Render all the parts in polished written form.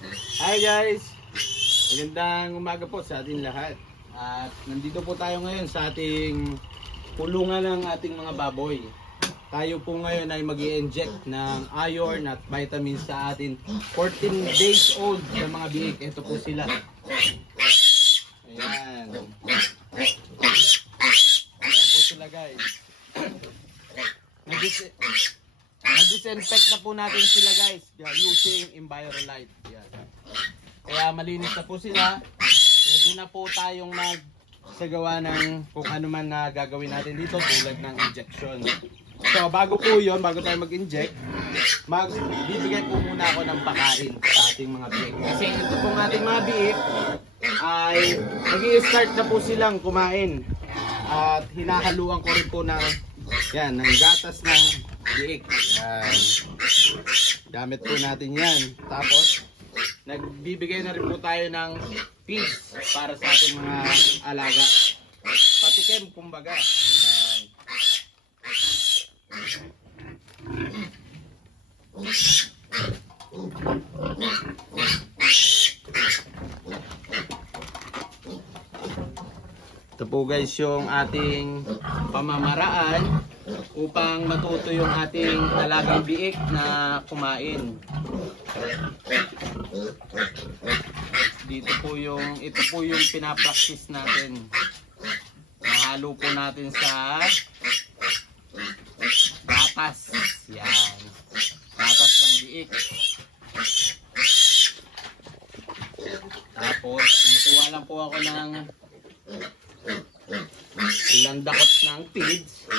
Hi guys! Magandang umaga po sa ating lahat. At nandito po tayo ngayon sa ating kulungan ng ating mga baboy. Tayo po ngayon ay mag-i-inject ng iron at vitamins sa atin 14 days old na mga biik. Ito po sila. Ayan. Ayan po sila guys. Nag-disinfect na po natin sila guys using Envirolite. Yan. Kaya malinis na po sila. Pwede na po tayong magsagawa ng kung ano man na gagawin natin dito tulad ng injection. So bago po yun, bago tayo mag-inject, magbibigay po muna ako ng pakain sa ating mga biik. Kasi ito pong ating mga biik ay nag-i-start na po silang kumain. At hinahaluan ko rin po ng gatas ng biik. Yan. Gamit po natin yan. Tapos nagbibigay na rin po tayo ng feeds para sa ating mga alaga. Patikim kumbaga. Yan. Ito po guys yung ating pamamaraan upang matuto yung ating alagang biik na kumain. Ito po yung pinapractice natin. Nahalo po natin sa gatas. Yan. Gatas ng biik. Tapos kumukuha lang po ako ng ilang dakot ng feeds.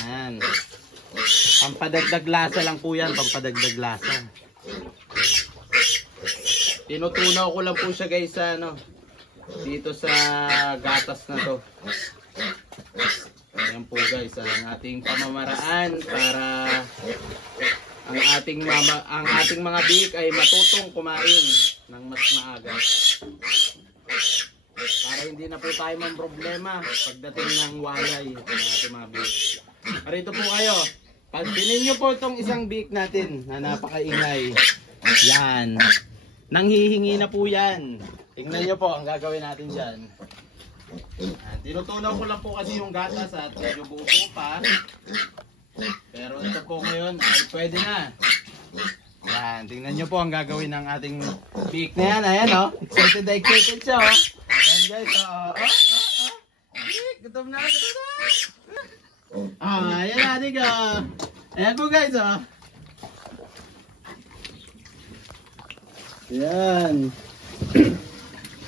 Yan. Pampadagdag lasa lang po yan. Pampadagdag lasa. Tinutunaw ko lang po siya guys sa dito sa gatas na to. Ayan po guys ang ating pamamaraan para ang ating mga biik ay matutong kumain ng mas maaga. Para hindi na po tayo problema pagdating ng walay ng ating mga biik. Parito po kayo. Pagpinin nyo po itong isang biik natin na napakaingay. Yan. Nanghihingi na po yan. Tingnan nyo po ang gagawin natin dyan. Tinutunaw ko lang po kasi yung gatas at medyo buo pa. Pero ito po ngayon ay pwede na. Yan. Tingnan nyo po ang gagawin ng ating biik na yan. Ayan o. Excited siya o. Ayan guys o. Gutom na. Ayan natin ka. Ayan po guys o. Yan.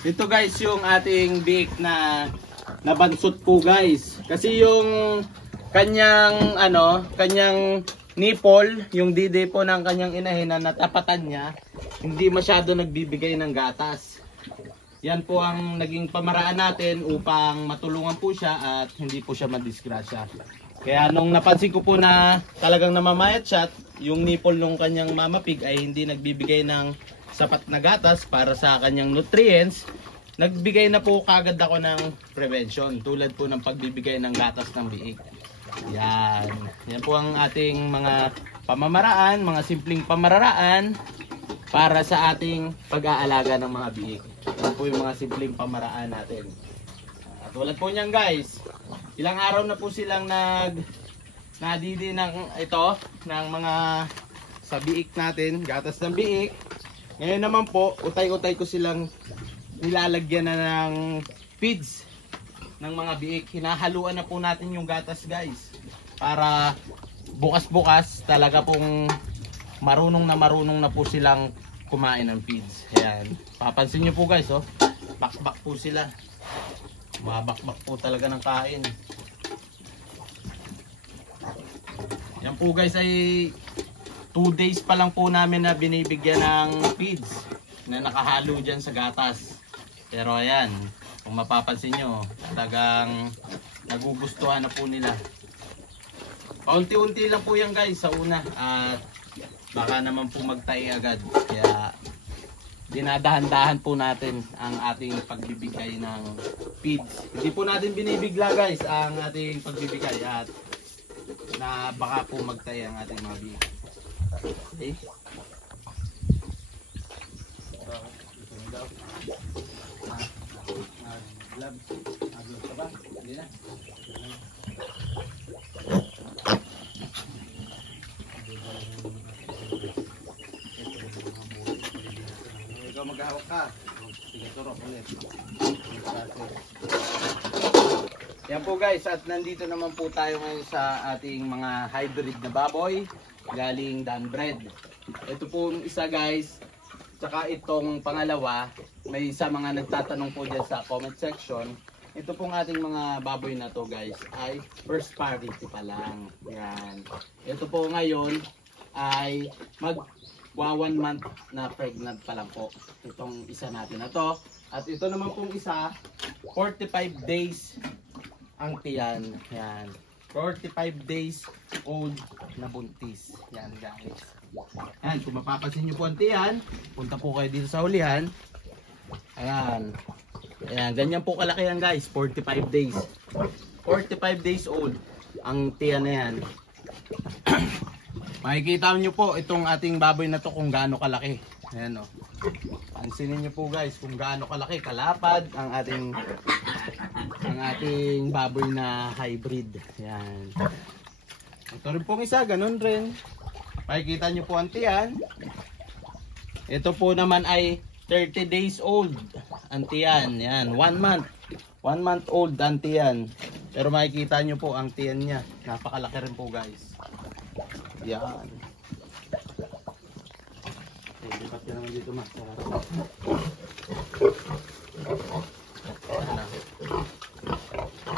Ito guys yung ating biik na nabansot po guys. Kasi yung kanyang nipple, yung dide po ng kanyang inahin na natapatan niya, hindi masyado nagbibigay ng gatas. Yan po ang naging pamaraan natin upang matulungan po siya at hindi po siya madisgrasya. Kaya nung napansin ko po na talagang namamayat siya, yung nipple ng kanyang mama pig ay hindi nagbibigay ng sapat na gatas para sa kanyang nutrients, nagbigay na po kagad ako ng prevention tulad po ng pagbibigay ng gatas ng biik. Yan. Yan po ang ating mga pamamaraan, mga simpleng pamaraan para sa ating pag-aalaga ng mga biik. Yan po yung mga simpleng pamaraan natin. At tulad po niyan guys, ilang araw na po silang nadidi ng ng mga sa biik natin, gatas ng biik. Ngayon naman po, utay-utay ko silang nilalagyan na ng feeds ng mga biik. Hinahaluan na po natin yung gatas guys. Para bukas-bukas talaga pong marunong na po silang kumain ng feeds. Ayan. Papansin nyo po guys, oh. Bakbak po sila. Mabakbak po talaga ng kain. Yan po guys ay 2 days pa lang po namin na binibigyan ng feeds na nakahalo dyan sa gatas. Pero ayan, kung mapapansin nyo, talagang nagugustuhan na po nila. Paunti-unti lang po yan guys sa una at baka naman po magtahi agad. Kaya dinadahan-dahan po natin ang ating pagbibigay ng feeds. Hindi po natin binibigla guys ang ating pagbibigay at na baka po magtahi ang ating mga biik. Okay? Gloves. Gloves ka ba? Hindi na. Ikaw maghahawak ka. Sige, turok ulit. Yan po guys, at nandito naman po tayo ngayon sa ating mga hybrid na baboy galing Danbred. Ito po yung isa guys, tsaka itong pangalawa, may isa mga nagtatanong po dyan sa comment section. Ito pong ating mga baboy na to guys ay first parity pa lang. Yan. Ito po ngayon ay magwa 1 month na pregnant pa lang po itong isa natin na to. At ito naman pong isa 45 days ang tiyan. Yan. 45 days old na buntis. Yan guys. Yan, kung mapapansin nyo po ang tiyan, punta po kayo dito sa hulihan. Ayan. Ayan, ganyan po kalaki yan guys, 45 days. 45 days old ang tiyan na yan. Makikita nyo po itong ating baboy na to kung gaano kalaki. Ayan o. Pansinin nyo po guys kung gaano kalaki, kalapad ang ating baboy na hybrid. Ayan. Ito rin pong isa, ganun rin. Makikita nyo po ang tiyan. Ito po naman ay 30 days old ang tiyan. Yan, 1 month. 1 month old ang tiyan. Pero makikita nyo po ang tiyan niya. Napakalaki rin po guys. Yan. Okay, lipat ka naman dito mas.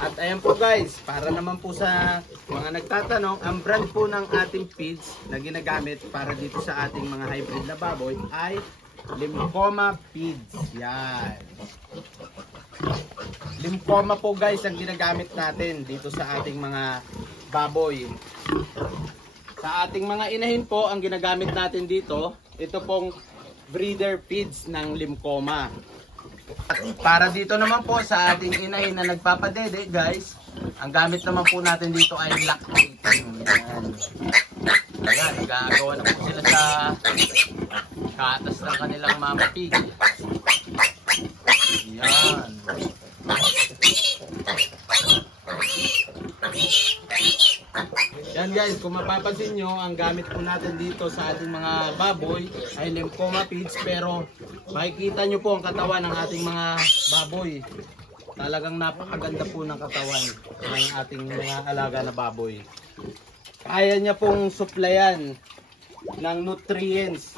At ayan po guys, para naman po sa mga nagtatanong, ang brand po ng ating feeds na ginagamit para dito sa ating mga hybrid na baboy ay Limcoma Feeds. Yan. Limcoma po guys ang ginagamit natin dito sa ating mga baboy. Sa ating mga inahin po, ang ginagamit natin dito, ito pong breeder feeds ng Limcoma. At para dito naman po sa ating inahin na nagpapadede guys, ang gamit naman po natin dito ay lactating. Yan. Ayan, nagagawa na po sila sa katas ng kanilang mama pig. Yan. Yan guys, kung mapapansin nyo, ang gamit po natin dito sa ating mga baboy ay Limcoma feeds, pero makikita nyo po ang katawan ng ating mga baboy. Talagang napakaganda po ng katawan ng ating mga alaga na baboy. Kaya niya pong supplyan ng nutrients.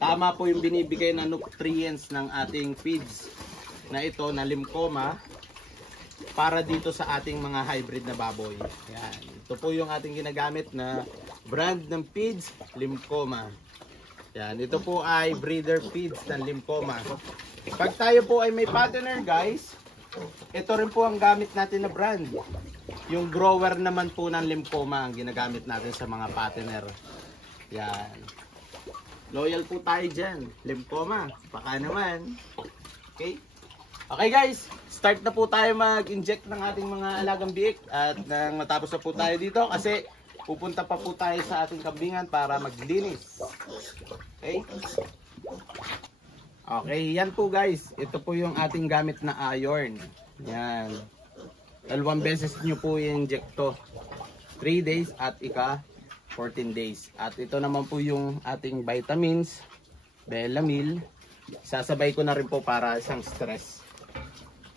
Tama po yung binibigay na nutrients ng ating feeds na ito na Limcoma para dito sa ating mga hybrid na baboy. Yan. Ito po yung ating ginagamit na brand ng feeds, Limcoma. Yan. Ito po ay breeder feeds ng Limcoma. Pag tayo po ay may fattener guys, ito rin po ang gamit natin na brand. Yung grower naman po ng Limcoma ang ginagamit natin sa mga fattener. Yan. Loyal po tayo dyan. Limcoma. Baka naman. Okay? Okay guys, start na po tayo mag-inject ng ating mga alagang biik. At nang matapos na po tayo dito kasi pupunta pa po tayo sa ating kambingan para maglinis. Okay? Okay, yan po guys. Ito po yung ating gamit na iron. Yan. 2 beses nyo po i-inject to. 3 days at ika 14 days. At ito naman po yung ating vitamins, Bellamil. Sasabay ko na rin po para isang stress.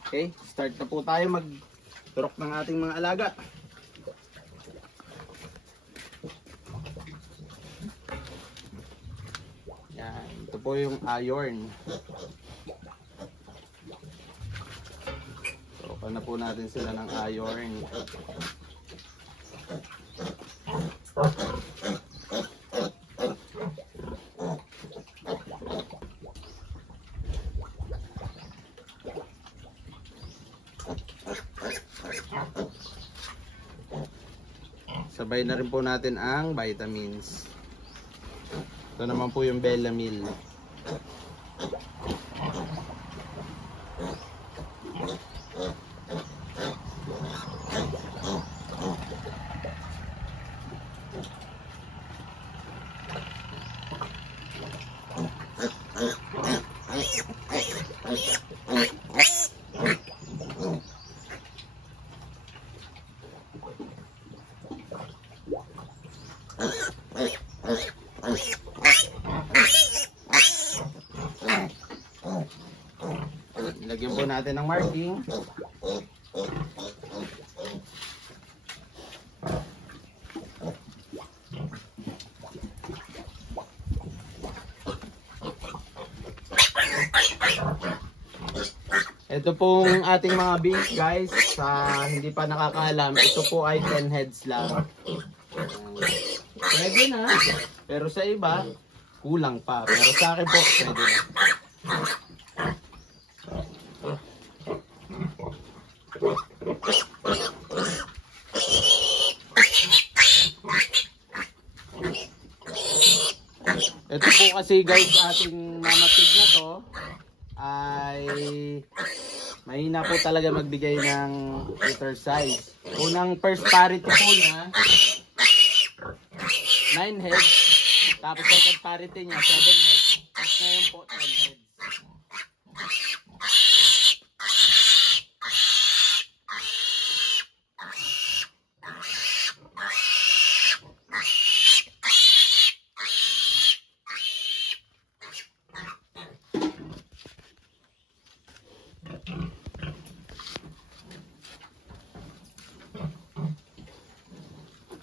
Okay, start na po tayo mag-turok ng ating mga alaga. Yan, ito po yung iron. Turokan na po natin sila ng iron. Sabay na rin po natin ang vitamins. Ito naman po yung Bellamil. Lagyan po natin ng marking. Ito pong ating mga beans guys, sa hindi pa nakakaalam, ito po ay 10 heads lang. Pwede na, pero sa iba, kulang pa. Pero sa akin po, pwede na. Ito po kasi guys, ating mamatig na to ay mahina po talaga magbigay ng liter size. Unang first parity po niya 9 heads, tapos second parity niya 7 heads, tapos ngayon po 10 heads.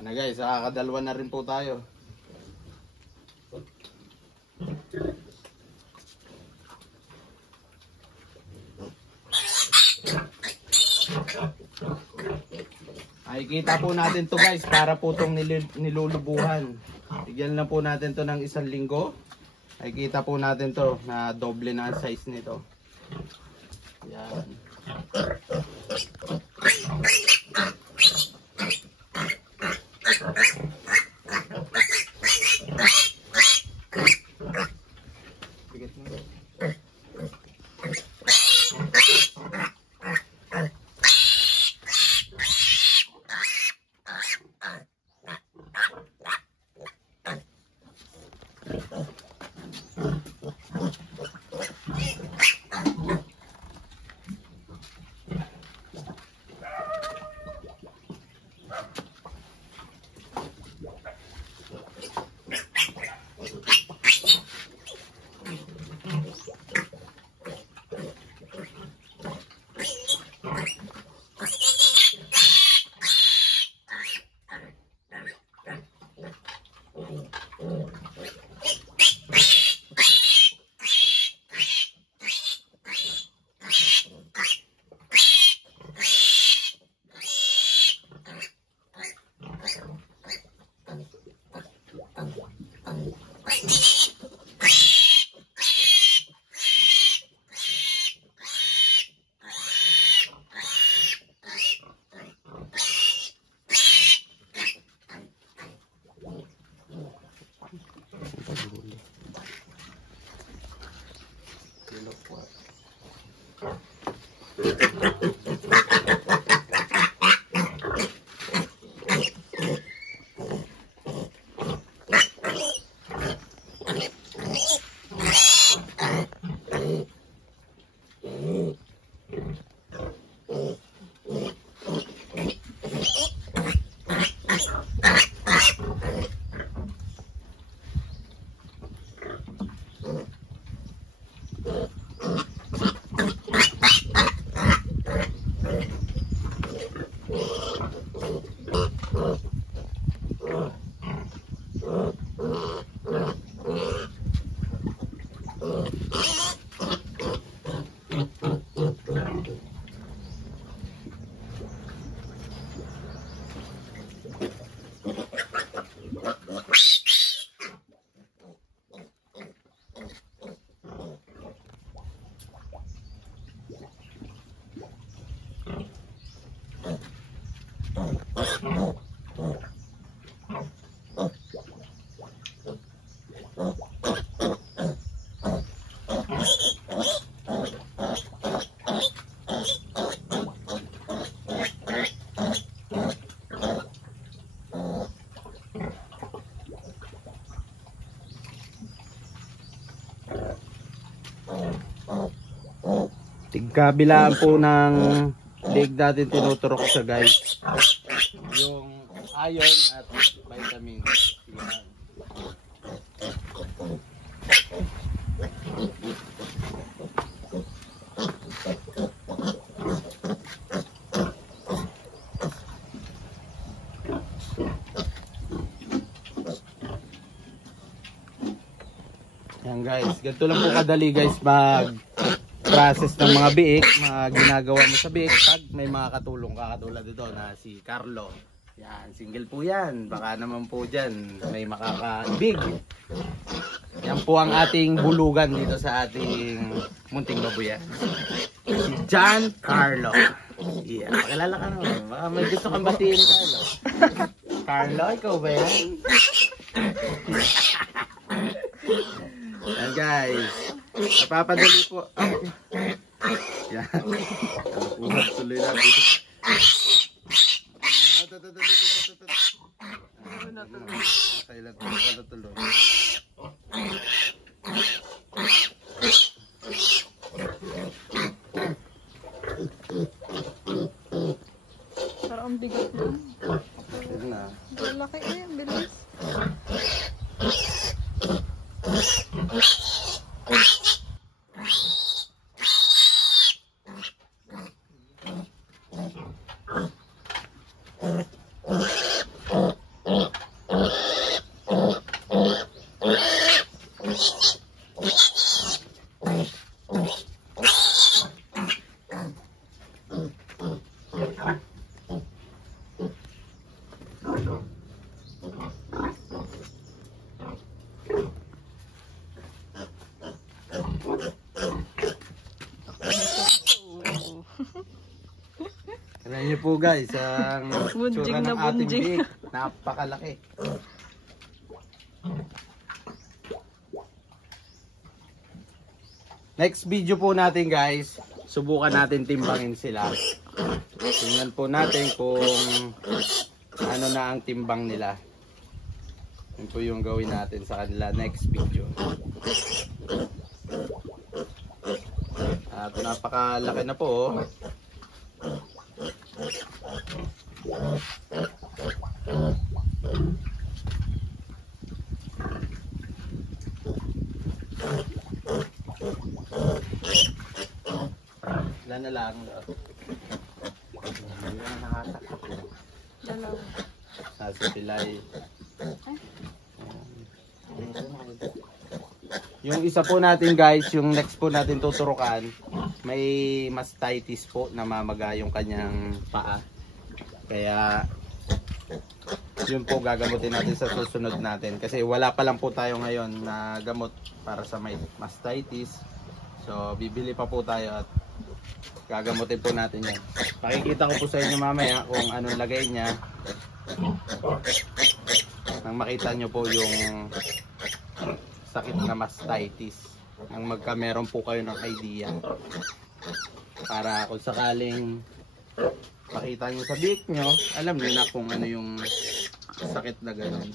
Na guys, kakadalwa na rin po tayo. Ay kita po natin to guys, para po tong nilulubuhan. Bigyan lang po natin to ng 1 linggo. Ay kita po natin to na doble na ang size nito. Yan. Tigkabilaan po ng leg natin tinuturok siya guys, yung iron at vitamins. Yan. Yan guys, ganito lang po kadali guys mag process ng mga biik, mga ginagawa mo sa biik pag may mga katulong ka katulad dito na si Carlo. Yan, single po yan. Baka naman po dyan may makakaibig. Yan po ang ating bulugan dito sa ating munting babuyan. Si John Carlo. Yeah, pakilala ka naman. Baka may gusto kang batiin, Carlo. Carlo, ikaw ba yan? Yan guys. Napapadali po. Yan. Uhat tuloy natin. Kailan po pala tuloy. Parang ang bigat lang. Yan na. Laki eh, bilis. Tignan niyo po guys, ang Bunjing tsura na ng ating bunjing. biik. Napakalaki. Next video po natin guys, subukan natin timbangin sila. Tingnan po natin kung ano na ang timbang nila. Yun po yung gawin natin sa kanila next video. At napakalaki na po oh. Ilan na lang. Dalawa. Nasa pilay. Yung isa po natin guys, yung next po natin tuturukan, may mastitis po, namamaga yung kanyang paa. Kaya yun po gagamutin natin sa susunod natin. Kasi wala pa lang po tayo ngayon na gamot para sa may mastitis. So bibili pa po tayo at gagamutin po natin yan. Pakikita ko po sa inyo mamaya kung anong lagay niya. Nang makita nyo po yung sakit na mastitis. Nang meron po kayo ng idea. Para kung sakaling makita nyo sa biik nyo, alam nyo na kung ano yung sakit na gano'n.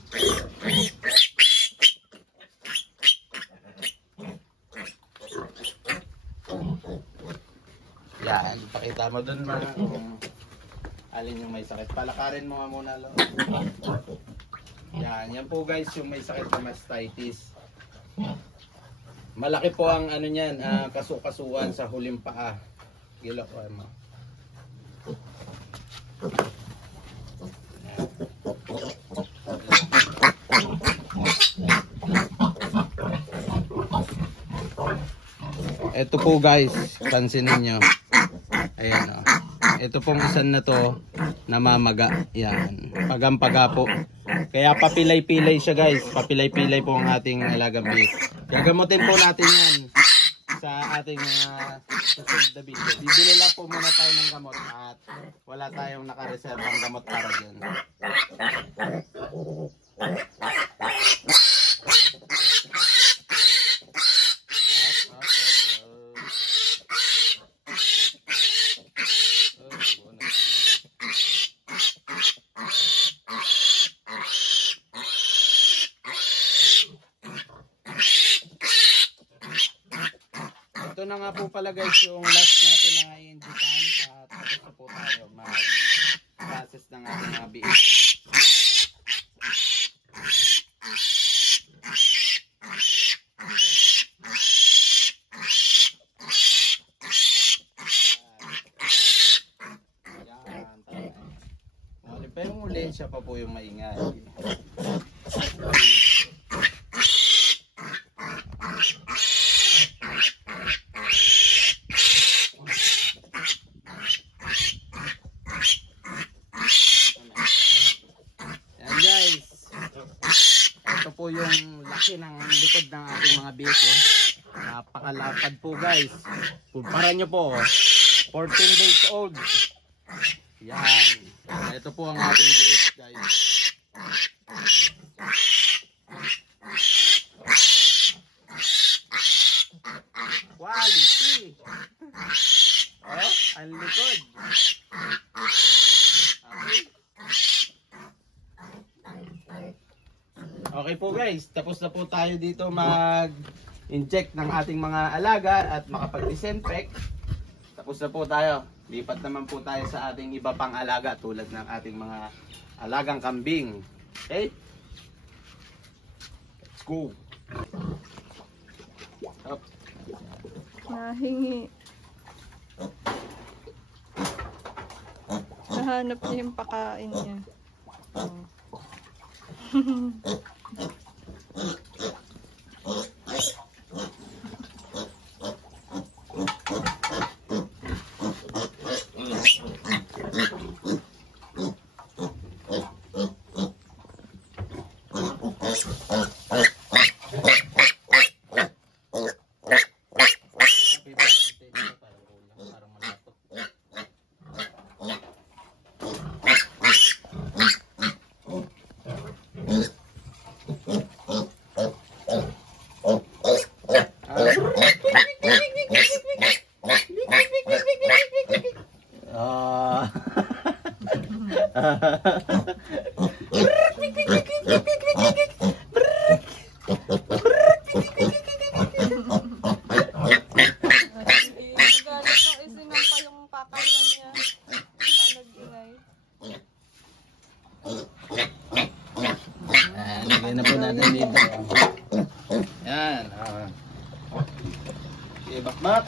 Yan, pakita mo dun mga kung alin yung may sakit. Palakarin mo nga muna lang. Yan, yan po guys yung may sakit na mastitis. Malaki po ang ano niyan, kasukasuan sa huling paa. Gilakuan mo. Ito po guys, pansinin nyo. Ayan o. Ito pong isan na to, namamaga. Yan. Pagampaga po. Kaya papilay-pilay siya guys. Papilay-pilay po ang ating alagang beef. Gagamutin po natin yan sa ating susunod na video. Bibili lang po muna tayo ng gamot at wala tayong nakareservang gamot para dyan. Ito na nga po pala guys yung last natin na i-injitan at tapos na po tayo mag-process ng ating mga biik. Pero muli siya pa po yung maingay. kasi ng likod ng ating mga biko. Napakalapad po guys. Kumpara nyo po, 14 days old. Yan. Ito po ang ating biik guys. Quality. Oh, ang likod. Okay po guys, tapos na po tayo dito mag-inject ng ating mga alaga at makapag-disinfect. Tapos na po tayo. Lipat naman po tayo sa ating iba pang alaga tulad ng ating mga alagang kambing. Okay? Let's go. Up. Nahingi. Nahanap niya yung pakain niya. Oh. Lagay na po natin dito. Yan. Okay, bakbak.